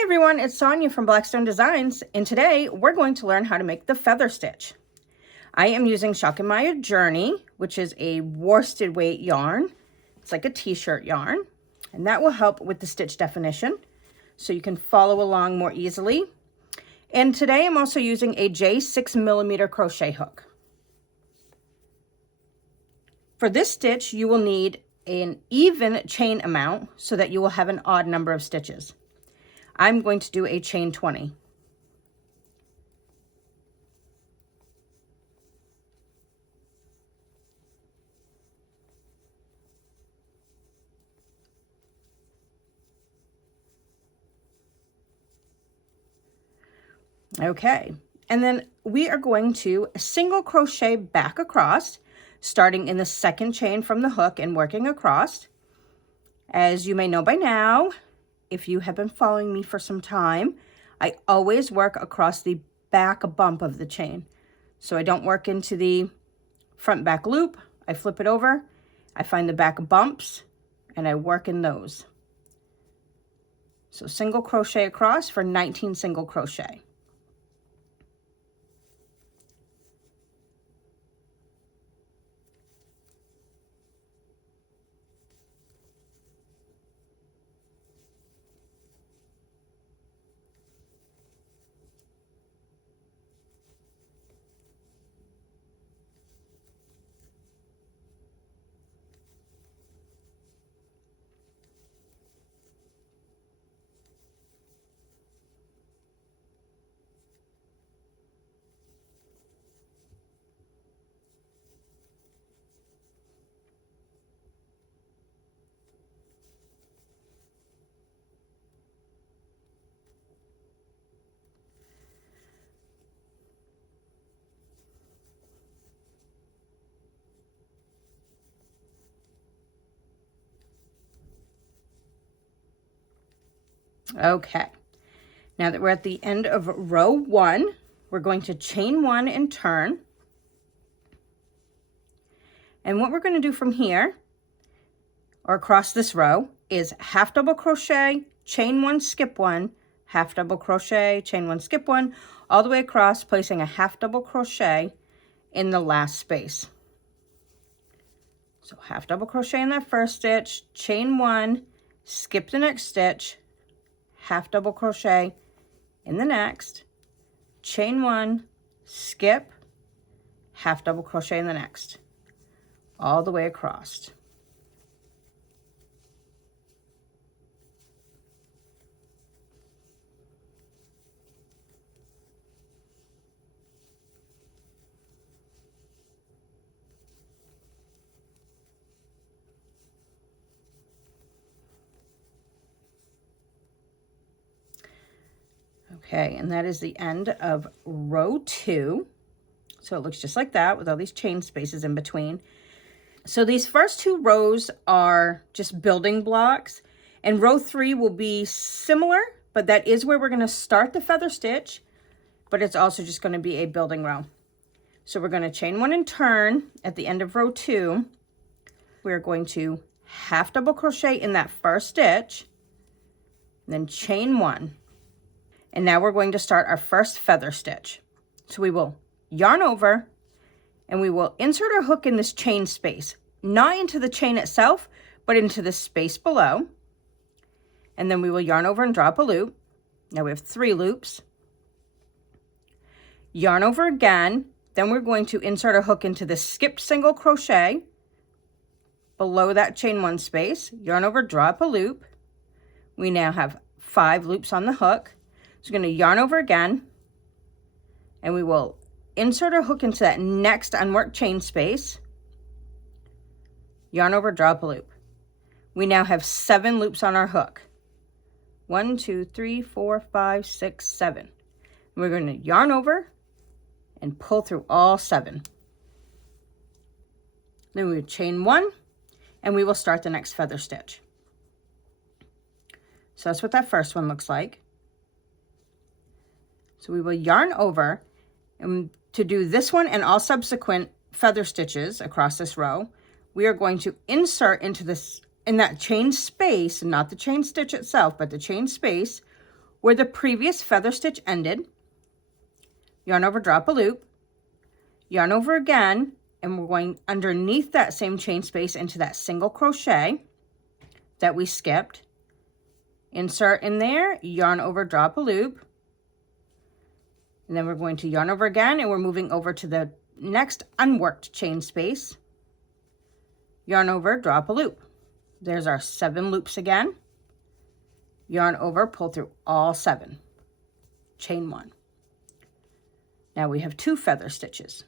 Hi everyone, it's Sonia from Blackstone Designs, and today we're going to learn how to make the feather stitch. I am using Schachenmayr Journey, which is a worsted weight yarn. It's like a t-shirt yarn, and that will help with the stitch definition so you can follow along more easily. And today I'm also using a J 6mm crochet hook. For this stitch, you will need an even chain amount so that you will have an odd number of stitches. I'm going to do a chain 20. Okay, and then we are going to single crochet back across, starting in the second chain from the hook and working across. As you may know by now, if you have been following me for some time, I always work across the back bump of the chain. So I don't work into the front back loop. I flip it over, I find the back bumps, and I work in those. So single crochet across for 19 single crochet. Okay, now that we're at the end of row 1, we're going to chain 1 and turn. And what we're going to do from here, or across this row, is half double crochet, chain 1, skip 1, half double crochet, chain 1, skip 1, all the way across, placing a half double crochet in the last space. So half double crochet in that first stitch, chain 1, skip the next stitch, half double crochet in the next, chain 1, skip, half double crochet in the next, all the way across. Okay, and that is the end of row 2. So it looks just like that with all these chain spaces in between. So these first 2 rows are just building blocks, and row 3 will be similar, but that is where we're going to start the feather stitch, but it's also just going to be a building row. So we're going to chain 1 and turn at the end of row 2. We're going to half double crochet in that first stitch, then chain 1. And now we're going to start our first feather stitch. So we will yarn over and we will insert our hook in this chain space, not into the chain itself, but into the space below. And then we will yarn over and drop a loop. Now we have 3 loops. Yarn over again. Then we're going to insert our hook into the skipped single crochet below that chain 1 space. Yarn over, drop a loop. We now have 5 loops on the hook. So we're going to yarn over again, and we will insert our hook into that next unworked chain space, yarn over, drop a loop. We now have 7 loops on our hook. 1, 2, 3, 4, 5, 6, 7. We're going to yarn over and pull through all 7. Then we would chain 1, and we will start the next feather stitch. So that's what that first one looks like. So we will yarn over, and to do this one and all subsequent feather stitches across this row, we are going to insert into this, in that chain space, not the chain stitch itself, but the chain space, where the previous feather stitch ended, yarn over, drop a loop, yarn over again, and we're going underneath that same chain space into that single crochet that we skipped. Insert in there, yarn over, drop a loop, and then we're going to yarn over again, and we're moving over to the next unworked chain space, yarn over, drop a loop. There's our 7 loops again, yarn over, pull through all 7, chain 1. Now we have 2 feather stitches.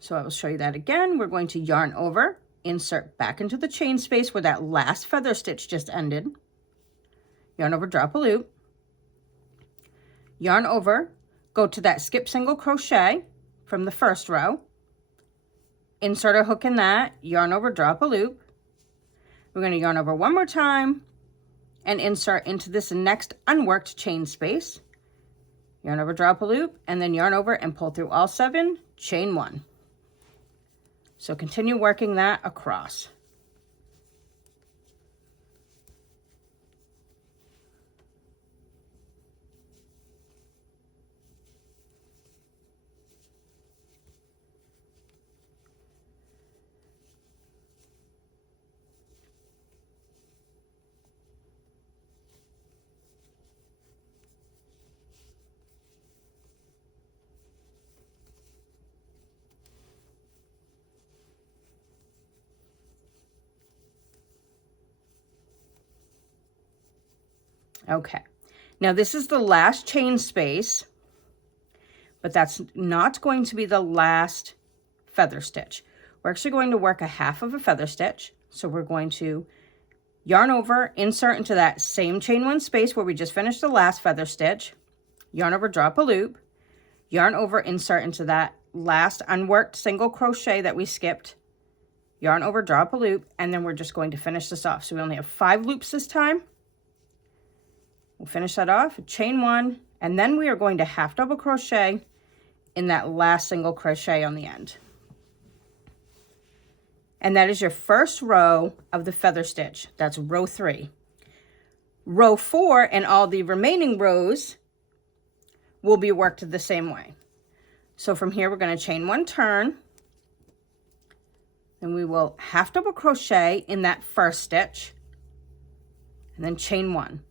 So I will show you that again. We're going to yarn over, insert back into the chain space where that last feather stitch just ended, yarn over, drop a loop, yarn over, go to that skip single crochet from the first row, insert a hook in that, yarn over, drop a loop. We're going to yarn over one more time and insert into this next unworked chain space, yarn over, drop a loop, and then yarn over and pull through all 7, chain 1. So continue working that across. Okay, now this is the last chain space, but that's not going to be the last feather stitch. We're actually going to work a half of a feather stitch. So we're going to yarn over, insert into that same chain 1 space where we just finished the last feather stitch, yarn over, drop a loop, yarn over, insert into that last unworked single crochet that we skipped, yarn over, drop a loop, and then we're just going to finish this off. So we only have 5 loops this time. We'll finish that off, chain 1, and then we are going to half double crochet in that last single crochet on the end. And that is your first row of the feather stitch. That's row 3. Row 4 and all the remaining rows will be worked the same way. So from here, we're going to chain 1 turn, and we will half double crochet in that first stitch, and then chain 1.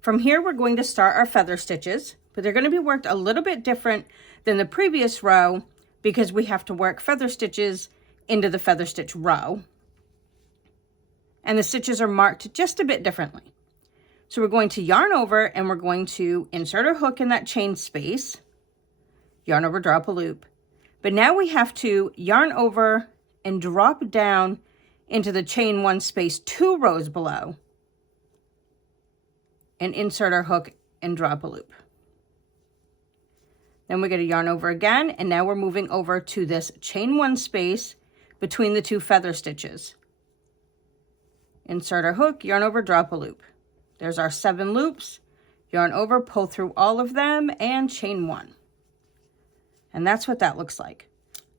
From here, we're going to start our feather stitches, but they're going to be worked a little bit different than the previous row because we have to work feather stitches into the feather stitch row. And the stitches are marked just a bit differently. So we're going to yarn over and we're going to insert a hook in that chain space, yarn over, drop a loop. But now we have to yarn over and drop down into the chain 1 space 2 rows below, and insert our hook and drop a loop. Then we're going to yarn over again, and now we're moving over to this chain 1 space between the 2 feather stitches. Insert our hook, yarn over, drop a loop. There's our 7 loops, yarn over, pull through all of them, and chain 1. And that's what that looks like.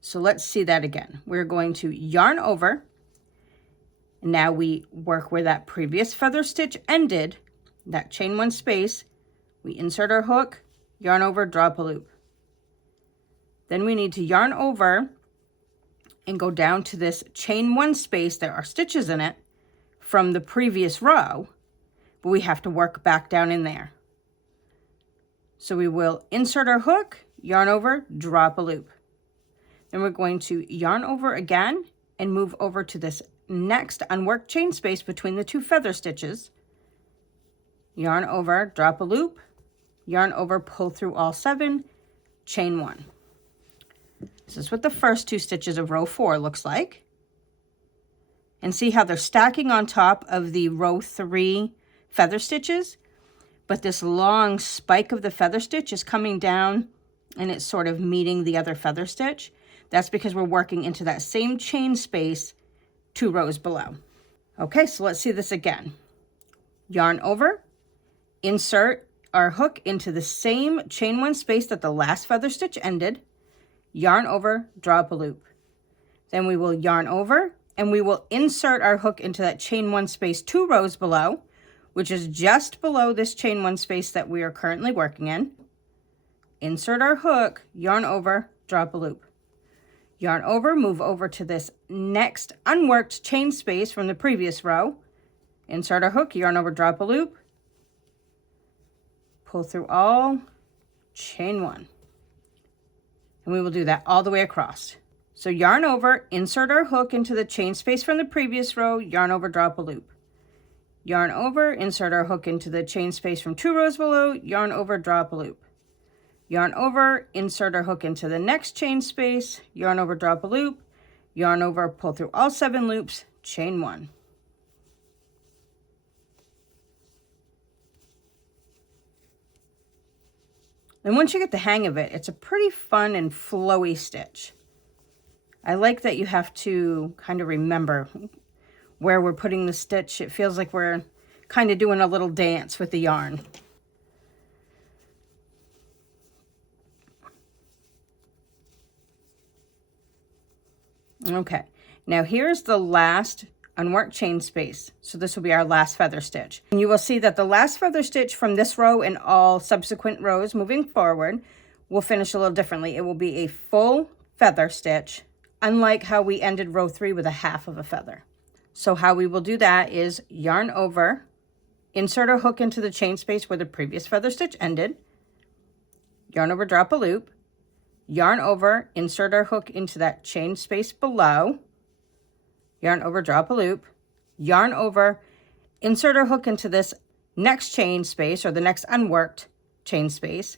So let's see that again. We're going to yarn over, and now we work where that previous feather stitch ended, that chain 1 space, we insert our hook, yarn over, drop a loop. Then we need to yarn over and go down to this chain 1 space. There are stitches in it from the previous row, but we have to work back down in there. So we will insert our hook, yarn over, drop a loop. Then we're going to yarn over again and move over to this next unworked chain space between the 2 feather stitches. Yarn over, drop a loop, yarn over, pull through all 7, chain 1. This is what the first 2 stitches of row 4 looks like. And see how they're stacking on top of the row 3 feather stitches, but this long spike of the feather stitch is coming down and it's sort of meeting the other feather stitch. That's because we're working into that same chain space 2 rows below. Okay, so let's see this again. Yarn over, insert our hook into the same chain 1 space that the last feather stitch ended, yarn over, drop a loop. Then we will yarn over and we will insert our hook into that chain 1 space 2 rows below which is just below this chain one space that we are currently working in. Insert our hook, yarn over, drop a loop. Yarn over, move over to this next unworked chain space from the previous row. Insert our hook, yarn over, drop a loop. Pull through all, chain one. And we will do that all the way across. So yarn over, insert our hook into the chain space from the previous row, yarn over, drop a loop. Yarn over, insert our hook into the chain space from 2 rows below, yarn over, drop a loop. Yarn over, insert our hook into the next chain space, yarn over, drop a loop, yarn over, pull through all 7 loops, chain 1. And once you get the hang of it, it's a pretty fun and flowy stitch. I like that you have to kind of remember where we're putting the stitch. It feels like we're kind of doing a little dance with the yarn. Okay, now here's the last unworked chain space. So this will be our last feather stitch. And you will see that the last feather stitch from this row and all subsequent rows moving forward will finish a little differently. It will be a full feather stitch, unlike how we ended row 3 with a half of a feather. So how we will do that is yarn over, insert a hook into the chain space where the previous feather stitch ended, yarn over, drop a loop, yarn over, insert our hook into that chain space below, yarn over, drop a loop, yarn over, insert our hook into this next chain space or the next unworked chain space,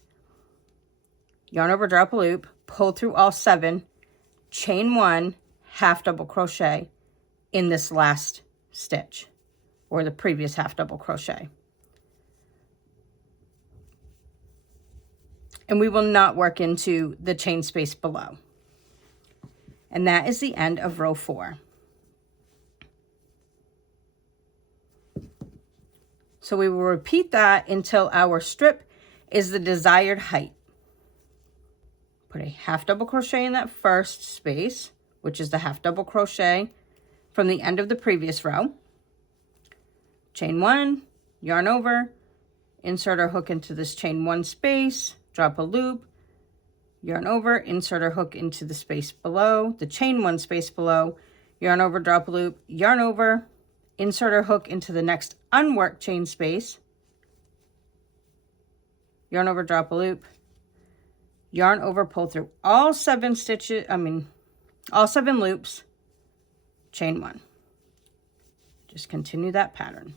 yarn over, drop a loop, pull through all 7, chain 1, half double crochet in this last stitch or the previous half double crochet. And we will not work into the chain space below. And that is the end of row 4. So we will repeat that until our strip is the desired height. Put a half double crochet in that first space, which is the half double crochet from the end of the previous row. Chain 1, yarn over, insert our hook into this chain 1 space, drop a loop, yarn over, insert our hook into the space below, the chain 1 space below, yarn over, drop a loop, yarn over, insert our hook into the next unworked chain space, yarn over, drop a loop, yarn over, pull through all 7 stitches, all 7 loops, chain 1. Just continue that pattern.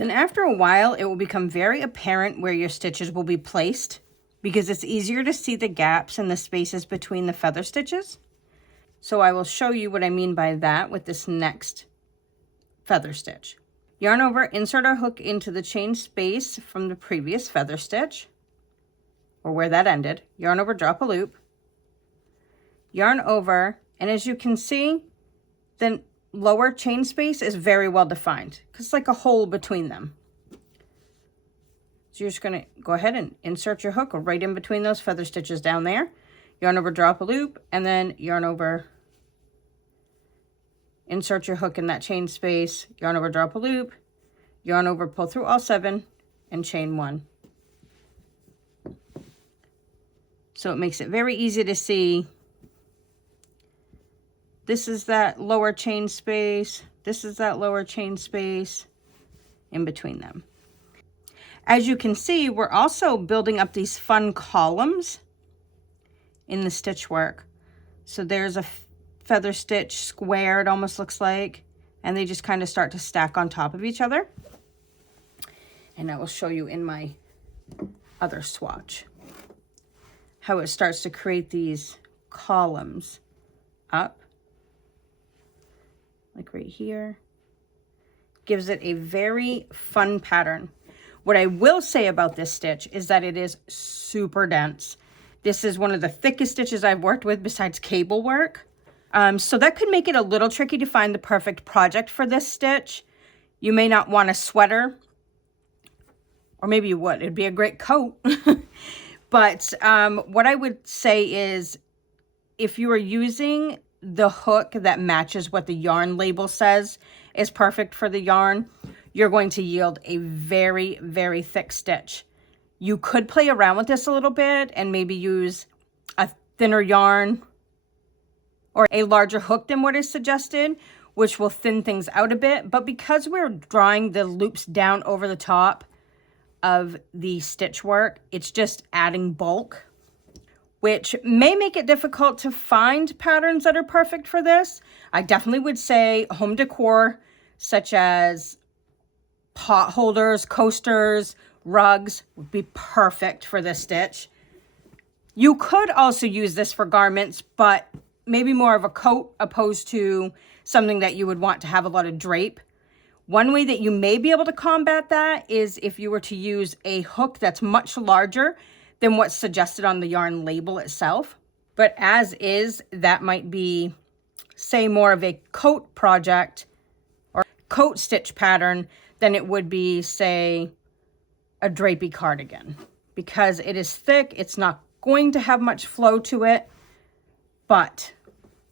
Then after a while, it will become very apparent where your stitches will be placed because it's easier to see the gaps and the spaces between the feather stitches. So I will show you what I mean by that with this next feather stitch. Yarn over, insert our hook into the chain space from the previous feather stitch, or where that ended. Yarn over, drop a loop. Yarn over, and as you can see, the lower chain space is very well defined because it's like a hole between them. So you're just going to go ahead and insert your hook right in between those feather stitches down there. Yarn over, drop a loop, and then yarn over, insert your hook in that chain space, yarn over, drop a loop, yarn over, pull through all 7, and chain 1. So it makes it very easy to see. This is that lower chain space. This is that lower chain space in between them. As you can see, we're also building up these fun columns in the stitch work. So there's a feather stitch square, it almost looks like, and they just kind of start to stack on top of each other. And I will show you in my other swatch how it starts to create these columns up, like right here. Gives it a very fun pattern. What I will say about this stitch is that it is super dense. This is one of the thickest stitches I've worked with besides cable work. So that could make it a little tricky to find the perfect project for this stitch. You may not want a sweater, or maybe you would. It'd be a great coat. But what I would say is if you are using the hook that matches what the yarn label says is perfect for the yarn, you're going to yield a very, very thick stitch. You could play around with this a little bit and maybe use a thinner yarn or a larger hook than what is suggested, which will thin things out a bit. But because we're drawing the loops down over the top of the stitch work, it's just adding bulk, which may make it difficult to find patterns that are perfect for this. I definitely would say home decor, such as pot holders, coasters, rugs, would be perfect for this stitch. You could also use this for garments, but maybe more of a coat opposed to something that you would want to have a lot of drape. One way that you may be able to combat that is if you were to use a hook that's much larger than what's suggested on the yarn label itself. But as is, that might be, say, more of a coat project or coat stitch pattern than it would be, say, a drapey cardigan. Because it is thick, it's not going to have much flow to it, but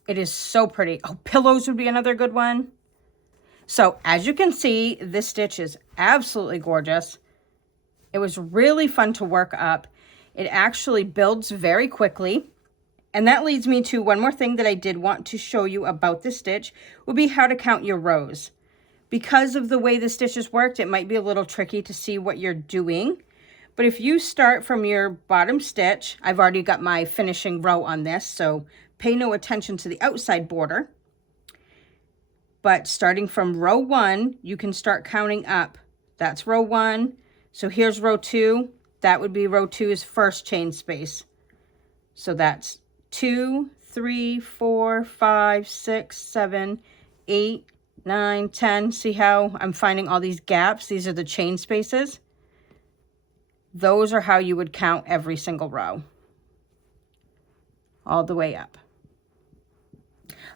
it is so pretty. Oh, pillows would be another good one. So as you can see, this stitch is absolutely gorgeous. It was really fun to work up. It actually builds very quickly. And that leads me to one more thing that I did want to show you about this stitch would be how to count your rows. Because of the way the stitches worked, it might be a little tricky to see what you're doing. But if you start from your bottom stitch, I've already got my finishing row on this, so pay no attention to the outside border. But starting from row 1, you can start counting up. That's row 1. So here's row 2. That would be row 2's first chain space. So that's 2, 3, 4, 5, 6, 7, 8, 9, 10. See how I'm finding all these gaps? These are the chain spaces. Those are how you would count every single row, all the way up.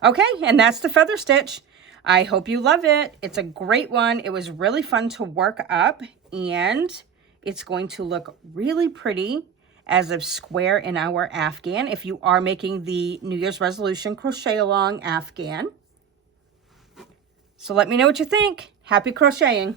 Okay, and that's the feather stitch. I hope you love it. It's a great one. It was really fun to work up, and it's going to look really pretty as a square in our Afghan if you are making the New Year's resolution crochet along Afghan. So let me know what you think. Happy crocheting.